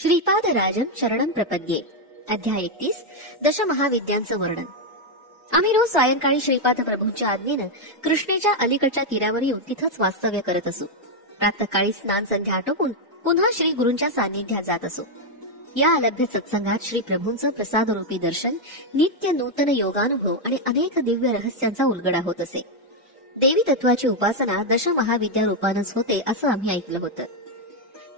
श्रीपादराजं शरणं प्रपद्ये. अध्याय 31. दशमहाविद्यांचं वर्णन. आम्ही रोज सायंकाळी श्रीपाद प्रभूंच्या आज्ञेनं कृष्णेच्या अलीकडच्या तीरावर येऊन तिथंच वास्तव्य करत असू. प्रातःकाळी स्नान संध्या आटोपून पुन्हा श्री गुरूंच्या सान्निध्यात जात असू. या अलभ्य सत्संगात श्री प्रभूंचं प्रसादरूपी दर्शन, नित्य नूतन योगानुभव आणि अनेक दिव्य रहस्यांचा उलगडा होत असे. देवी तत्वाची उपासना दशमहाविद्या रूपानच होते असं आम्ही ऐकलं होतं.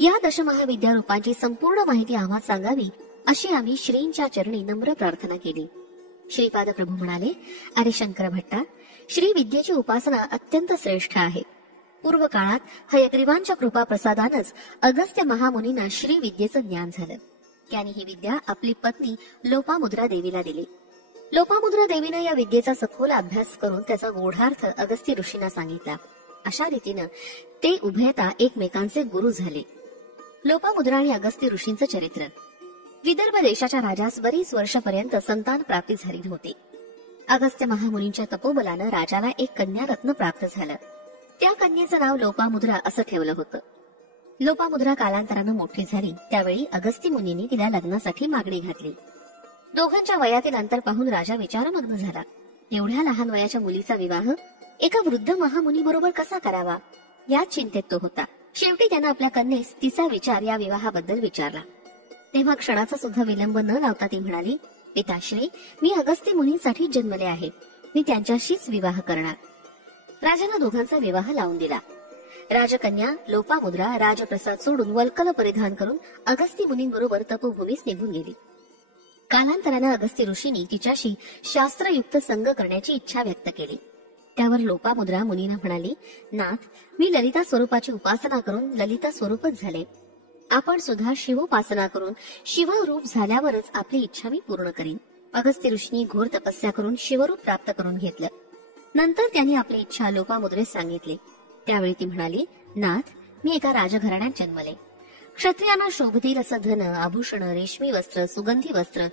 या दशमहाविद्या रूपांची संपूर्ण माहिती आम्हाला सांगावी अशी आम्ही श्रींच्या चरणी नम्र प्रार्थना केली. श्रीपाद प्रभू म्हणाले, अरे शंकर भट्टा, श्री विद्येची उपासना अत्यंत श्रेष्ठ आहे. पूर्व काळात हयग्रीवांच्या कृपा प्रसादानच अगस्त्य महामुनींना श्री विद्येचं ज्ञान झालं. त्यांनी ही विद्या आपली पत्नी लोपामुद्रा देवीला दिली. लोपामुद्रा देवीनं या विद्येचा सखोल अभ्यास करून त्याचा गूढार्थ अगस्त्य ऋषींना सांगितला. अशा रीतीनं ते उभयता एकमेकांचे गुरु झाले. लोपामुद्रा आणि अगस्त्य ऋषींचं चरित्र. विदर्भ देशाच्या राजास बरीच वर्षापर्यंत संतान प्राप्ती झाली नव्हती. अगस्त्य महामुनींच्या तपोबलानं राजाला एक कन्या रत्न प्राप्त झालं. त्या कन्येचं नाव लोपामुद्रा असं ठेवलं होतं. लोपामुद्रा कालांतरानं मोठी झाली. त्यावेळी अगस्त्य मुनींनी तिला लग्नासाठी मागणी घातली. दोघांच्या वयातील अंतर पाहून राजा विचारमग्न झाला. एवढ्या लहान वयाच्या मुलीचा विवाह एका वृद्ध महामुनी बरोबर कसा करावा याच चिंतेत तो होता. शेवटी त्यानं आपल्या कन्येस तिचा विचार या विवाहाबद्दल विचारला. तेव्हा क्षणाचा सुद्धा विलंब न लावता ती म्हणाली, पिताश्री, मी अगस्त्य मुनींसाठी जन्मले आहे. मी त्यांच्याशीच विवाह करणार. राजानं दोघांचा विवाह लावून दिला. राजकन्या लोपामुद्रा राजप्रसाद सोडून वल्कल परिधान करून अगस्त्य मुनींबरोबर तपोभूमीस निघून गेली. कालांतरानं अगस्त्य ऋषींनी तिच्याशी शास्त्रयुक्त संग करण्याची इच्छा व्यक्त केली. त्यावर लोपामुद्रा मुनींना म्हणाली, नाथ, मी ललिता स्वरूपाची उपासना करून ललिता स्वरूपच झाले. आपण सुद्धा शिवोपासना करून शिवरूप झाल्यावरच आपली इच्छा मी पूर्ण करीन. अगस्त्य ऋषींनी घोर तपस्या करून शिवरूप प्राप्त करून घेतलं. नंतर त्यांनी आपली इच्छा लोपामुद्रेस सांगितली. त्यावेळी ती म्हणाली, नाथ, मी एका राजघराण्यात जन्मले. क्षत्रियांना शोभतील असं धन, आभूषण, रेशमी वस्त्र, सुगंधी वस्त्र,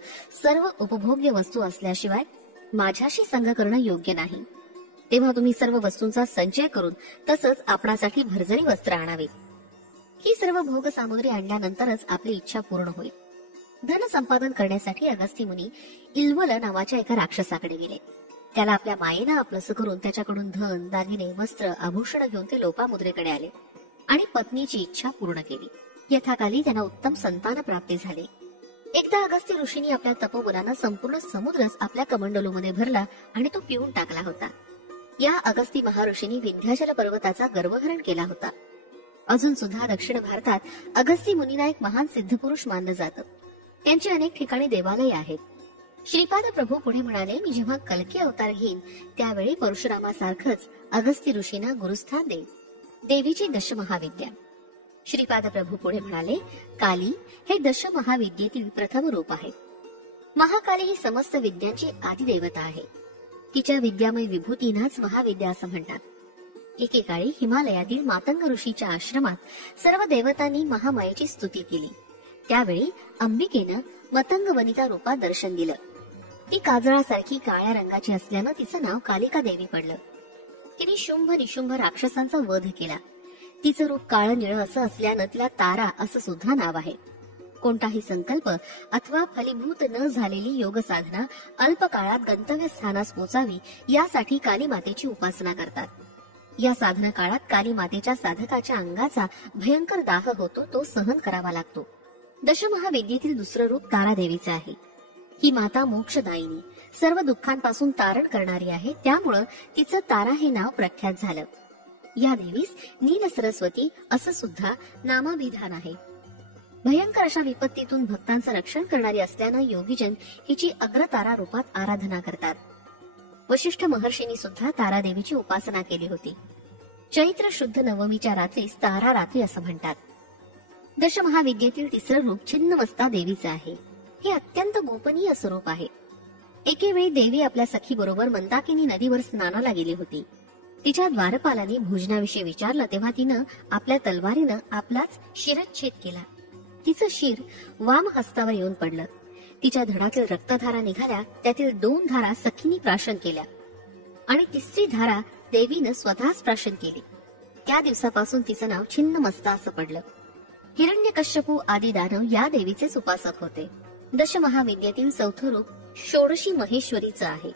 सर्व उपभोग्य वस्तू असल्याशिवाय माझ्याशी संग करणं योग्य नाही. तेव्हा तुम्ही सर्व वस्तूंचा संचय करून तसंच आपणासाठी भरजरी वस्त्र आणावे. ही सर्व भोग सामुग्री आणल्यानंतरच आपली इच्छा पूर्ण होईल. धन संपादन करण्यासाठी अगस्त्य मुनी इल्वल नावाच्या एका राक्षसाकडे गेले. त्याला आपल्या मायेनं आपलंसं करून त्याच्याकडून धन, दागिने, वस्त्र, आभूषण घेऊन ते लोपामुद्रेकडे आले आणि पत्नीची इच्छा पूर्ण केली. यथाकाली त्यांना उत्तम संतान प्राप्ती झाले. एकदा अगस्त्य ऋषींनी आपल्या तपोबलानं संपूर्ण समुद्रच आपल्या कमंडलूमध्ये भरला आणि तो पिऊन टाकला होता. या अगस्त्य महर्षींनी विंध्याचल पर्वताचा गर्वहरण केला होता. अजून सुद्धा दक्षिण भारतात अगस्त्य मुनींना एक महान सिद्धपुरुष मानलं जातं. त्यांची अनेक ठिकाणी देवालय आहेत. श्रीपाद प्रभू पुढे म्हणाले, मी जेव्हा कल्की अवतार घेईन त्यावेळी परशुरामासारखंच अगस्त्य ऋषींना गुरुस्थान देईन. देवीची दशमहाविद्या. श्रीपाद प्रभू पुढे म्हणाले, काली हे दशमहाविद्येतील प्रथम रूप आहे. महाकाली ही समस्त विद्यांची आदिदेवता आहे. तिच्या विद्यामय विभूतींनाच महाविद्या असं म्हणतात. एकेकाळी हिमालयातील मातंग ऋषीच्या आश्रमात सर्व देवतांनी महामायेची स्तुती केली. त्यावेळी अंबिकेनं मतंग वनिता रूपात दर्शन दिलं. ती काजळासारखी काळ्या रंगाची असल्यानं तिचं नाव कालिका देवी पडलं. तिने शुंभ निशुंभ राक्षसांचा वध केला. तिचं रूप काळं निळं असं असल्यानं तिला तारा असं सुद्धा नाव आहे. कोणताही संकल्प अथवा फलीभूत न झालेली योग साधना अल्प काळात गंतव्य स्थानास पोचावी यासाठी काली मातेची उपासना करतात. या साधना काळात काली मातेच्या साधकाच्या अंगाचा भयंकर दाह होतो, तो सहन करावा लागतो. दशमहाविद्येतील दुसरं रूप तारादेवीचं आहे. ही माता मोक्षदायिनी, सर्व दुःखांपासून तारण करणारी आहे. त्यामुळं तिचं तारा हे नाव प्रख्यात झालं. या देवीस नील सरस्वती असं सुद्धा नामाभिधान आहे. भयंकर अशा विपत्तीतून भक्तांचं रक्षण करणारी असल्यानं योगीजन हिची अग्रतारा रूपात आराधना करतात. वशिष्ठ महर्षींनी सुद्धा तारादेवीची उपासना केली होती. चैत्र शुद्ध नवमीच्या रात्रीस तारा रात्री असं म्हणतात. दशमहाविद्येतील तिसरं रूप छिन्नमस्ता देवीचं आहे. हे अत्यंत गोपनीय स्वरूप आहे. एकेवेळी देवी आपल्या सखी बरोबर मंदाकिनी नदीवर स्नानाला गेली होती. तिच्या द्वारपालाने भोजनाविषयी विचारलं तेव्हा तिनं आपल्या तलवारीनं आपलाच शिरच्छेद केला. तिचं शिर वाम हस्तावर येऊन पडलं. तिच्या धडातील रक्तधारा निघाल्या. त्यातील 2 धारा सखींनी प्राशन केल्या आणि तिसरी धारा देवीनं स्वतःच प्राशन केली. त्या दिवसापासून तिचं नाव छिन्नमस्ता असं पडलं. हिरण्यकश्यपू आदी दानव या देवीचेच उपासक होते. दशमहाविद्येतील चौथं रूप षोडशी महेश्वरीचं आहे.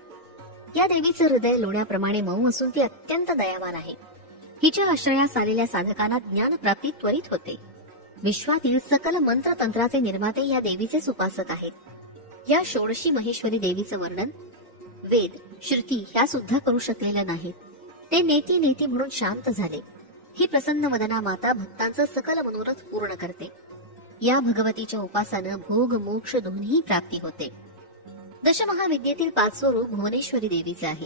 या देवीचं हृदय लोण्याप्रमाणे मऊ असून ती अत्यंत दयावान आहे. हिच्या आश्रयास आलेल्या साधकांना ज्ञान प्राप्ती त्वरित होते. विश्वातील सकल मंत्र तंत्राचे निर्माते या देवीचेच उपासक आहेत. या षोडशी महेश्वरी देवीचं वर्णन वेद, श्रुती ह्या सुद्धा करू शकलेल्या नाहीत. ते नेती नेती म्हणून शांत झाले. ही प्रसन्न वदना माता भक्तांचं सकल मनोरथ पूर्ण करते. या भगवतीच्या उपासानं भोग मोक्ष दोन्ही प्राप्ती होते. दशमहाविद्येतील पाचवं रूप भुवनेश्वरी देवीचे आहे.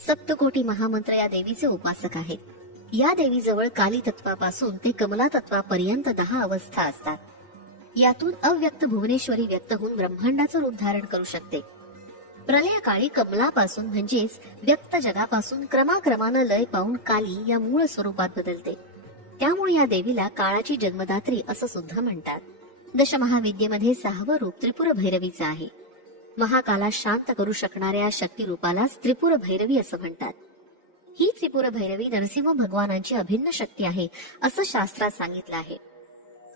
सप्तकोटी महामंत्र या देवीचे उपासक आहेत. या देवीजवळ काली तत्वापासून ते कमला तत्वापर्यंत 10 अवस्था असतात. यातून अव्यक्त भुवनेश्वरी व्यक्त होऊन ब्रह्मांडाचं रूप धारण करू शकते. प्रलय काळी कमलापासून म्हणजेच व्यक्त जगापासून क्रमाक्रमानं लय पावून काली या मूळ स्वरूपात बदलते. त्यामुळे या देवीला काळाची जन्मदात्री असं सुद्धा म्हणतात. दशमहाविद्येमध्ये 6वं रूप त्रिपुर भैरवीचं आहे. महाकाला शांत करू शकणाऱ्या शक्ती रूपालाच त्रिपुर भैरवी असं म्हणतात. ही त्रिपुर भैरवी नरसिंह भगवानांची अभिन्न शक्ती आहे असं शास्त्रात सांगितलं आहे.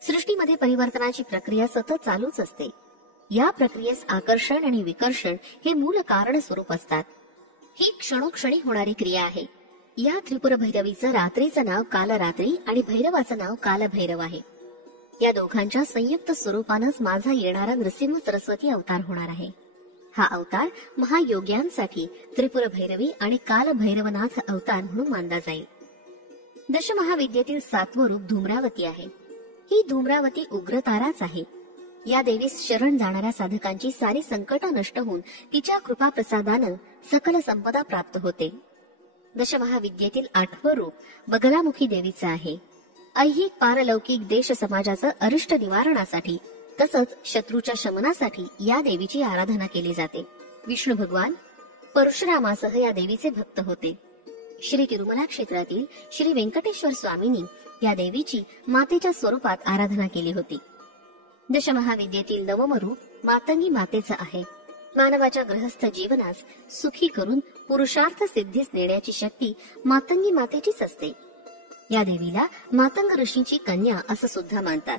सृष्टीमध्ये परिवर्तनाची प्रक्रिया सतत चालूच असते. या प्रक्रियेस आकर्षण आणि विकर्षण हे मूल कारण स्वरूप असतात. ही क्षणोक्षणी होणारी क्रिया आहे. या त्रिपुर भैरवीचं रात्रीचं नाव कालरात्री आणि भैरवाचं नाव कालभैरव आहे. या दोघांच्या संयुक्त स्वरूपानंच माझा येणारा नृसिंह सरस्वती अवतार होणार आहे. हा अवतार महायोग्यांसाठी त्रिपुर भैरवी आणि कालभैरवनाथ अवतार म्हणून मानला जाईल. दशमहाविद्येतील 7वं रूप धूम्रावती आहे. ही धूम्रावती उग्रताराच आहे. या देवीस शरण जाणाऱ्या साधकांची सारी संकट नष्ट होऊन तिच्या कृपा प्रसादानं सकल संपदा प्राप्त होते. दशमहाविद्येतील 8वं रूप बगलामुखी देवीचं आहे. ऐहिक पारलौकिक देश समाजाचं अरिष्ट निवारणासाठी तसंच शत्रूच्या शमनासाठी या देवीची आराधना केली जाते. विष्णू भगवान परशुरामासह या देवीचे भक्त होते. श्री तिरुमला क्षेत्रातील श्री व्यंकटेश्वर स्वामींनी या देवीची मातेच्या स्वरूपात आराधना केली होती. दशमहाविद्येतील 9वं रूप मातंगी मातेचं आहे. मानवाच्या गृहस्थ जीवनास सुखी करून पुरुषार्थ सिद्धीस नेण्याची शक्ती मातंगी मातेचीच असते. या देवीला मातंग ऋषींची कन्या असं सुद्धा मानतात.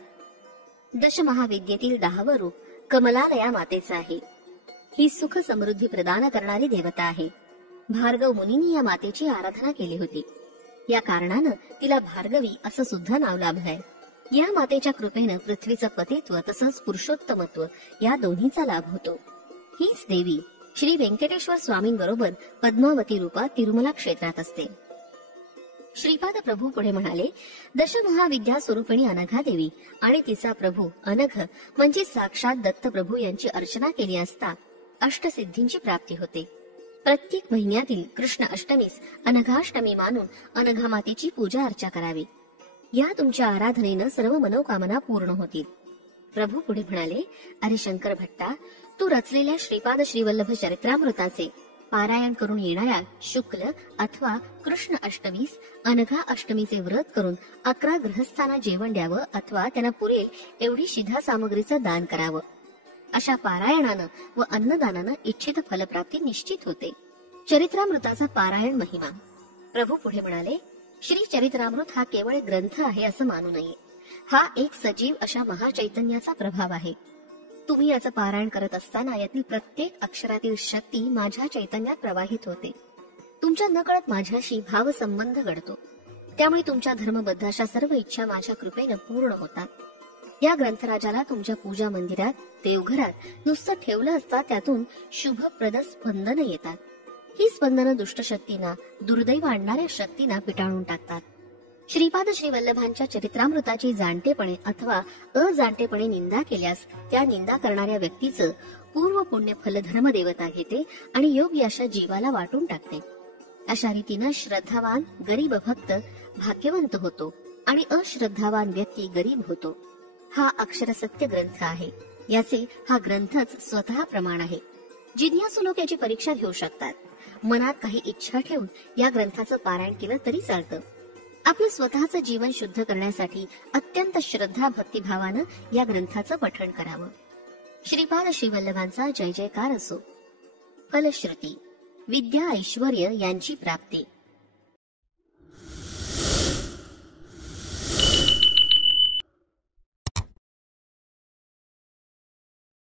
दशमहाविद्येतील 10वं रूप कमलालया मातेचं आहे. ही सुख समृद्धी प्रदान करणारी देवता आहे. भार्गव मुनींनी या मातेची आराधना केली होती. या कारणानं तिला भार्गवी असं सुद्धा नाव लाभलंय. या मातेच्या कृपेनं पृथ्वीचं पतित्व तसंच पुरुषोत्तमत्व या दोन्हीचा लाभ होतो. हीच देवी श्री व्यंकटेश्वर स्वामींबरोबर पद्मावती रूपात तिरुमला क्षेत्रात असते. श्रीपाद प्रभू पुढे म्हणाले, दशमहाविद्या स्वरूपिणी अनघा देवी आणि तिचा प्रभू अनघ म्हणजे साक्षात दत्त प्रभू यांची अर्चना केली असता अष्टसिद्धींची प्राप्ती होते. प्रत्येक महिन्यातील कृष्ण अष्टमीस अनघाष्टमी मानून अनघा मातेची पूजा अर्चा करावी. या तुमच्या आराधनेनं सर्व मनोकामना पूर्ण होतील. प्रभू पुढे म्हणाले, अरे शंकर भट्टा, तू रचलेल्या श्रीपाद श्रीवल्लभ चरित्रामृताचे पारायण करून येणाऱ्या शुक्ल अथवा कृष्ण अष्टमीस अनघा अष्टमीचे व्रत करून 11 गृहस्थांना जेवण द्यावं अथवा त्यांना पुरेल एवढी शिधा सामग्रीचं दान करावं. अशा पारायणानं व अन्नदानानं इच्छित फलप्राप्ती निश्चित होते. चरित्रामृताचा पारायण महिमा. प्रभू पुढे म्हणाले, श्री चरित्रामृत हा केवळ ग्रंथ आहे असं मानू नये. हा एक सजीव अशा महाचैतन्याचा प्रभाव आहे. तुम्ही याचं पारायण करत असताना यातील प्रत्येक अक्षरातील शक्ती माझ्या चैतन्यात प्रवाहित होते. तुमच्या नकळत माझ्याशी भावसंबंध घडतो. त्यामुळे तुमच्या धर्मबद्ध अशा सर्व इच्छा माझ्या कृपेनं पूर्ण होतात. या ग्रंथराजाला तुमच्या पूजा मंदिरात देवघरात नुसतं ठेवलं असता त्यातून शुभप्रद स्पंदन येतात. ही स्पंदनं दुष्ट शक्तींना दुर्दैव आणणाऱ्या शक्तींना पिटाळून टाकतात. श्रीपाद श्रीवल्लभांच्या चरित्रामृताची जाणतेपणे अथवा अजाणतेपणे निंदा केल्यास त्या निंदा करणाऱ्या व्यक्तीचं पूर्व पुण्य फल धर्मदेवता घेते आणि योग्य अशा जीवाला वाटून टाकते. अशा रीतीनं श्रद्धावान गरीब भक्त भाग्यवंत होतो आणि अश्रद्धावान व्यक्ती गरीब होतो. हा अक्षरसत्य ग्रंथ आहे. याचे हा ग्रंथच स्वतः प्रमाण आहे. जिज्ञासू लोक याची परीक्षा घेऊ शकतात. मनात काही इच्छा ठेवून या ग्रंथाचं पारायण केलं तरी चालतं. आपलं स्वतःचं जीवन शुद्ध करण्यासाठी अत्यंत श्रद्धा भक्तिभावानं या ग्रंथाचं पठण करावं. श्रीपाद श्रीवल्लभांचा जय जयकार असो. फलश्रुती. विद्या ऐश्वर्य यांची प्राप्ती.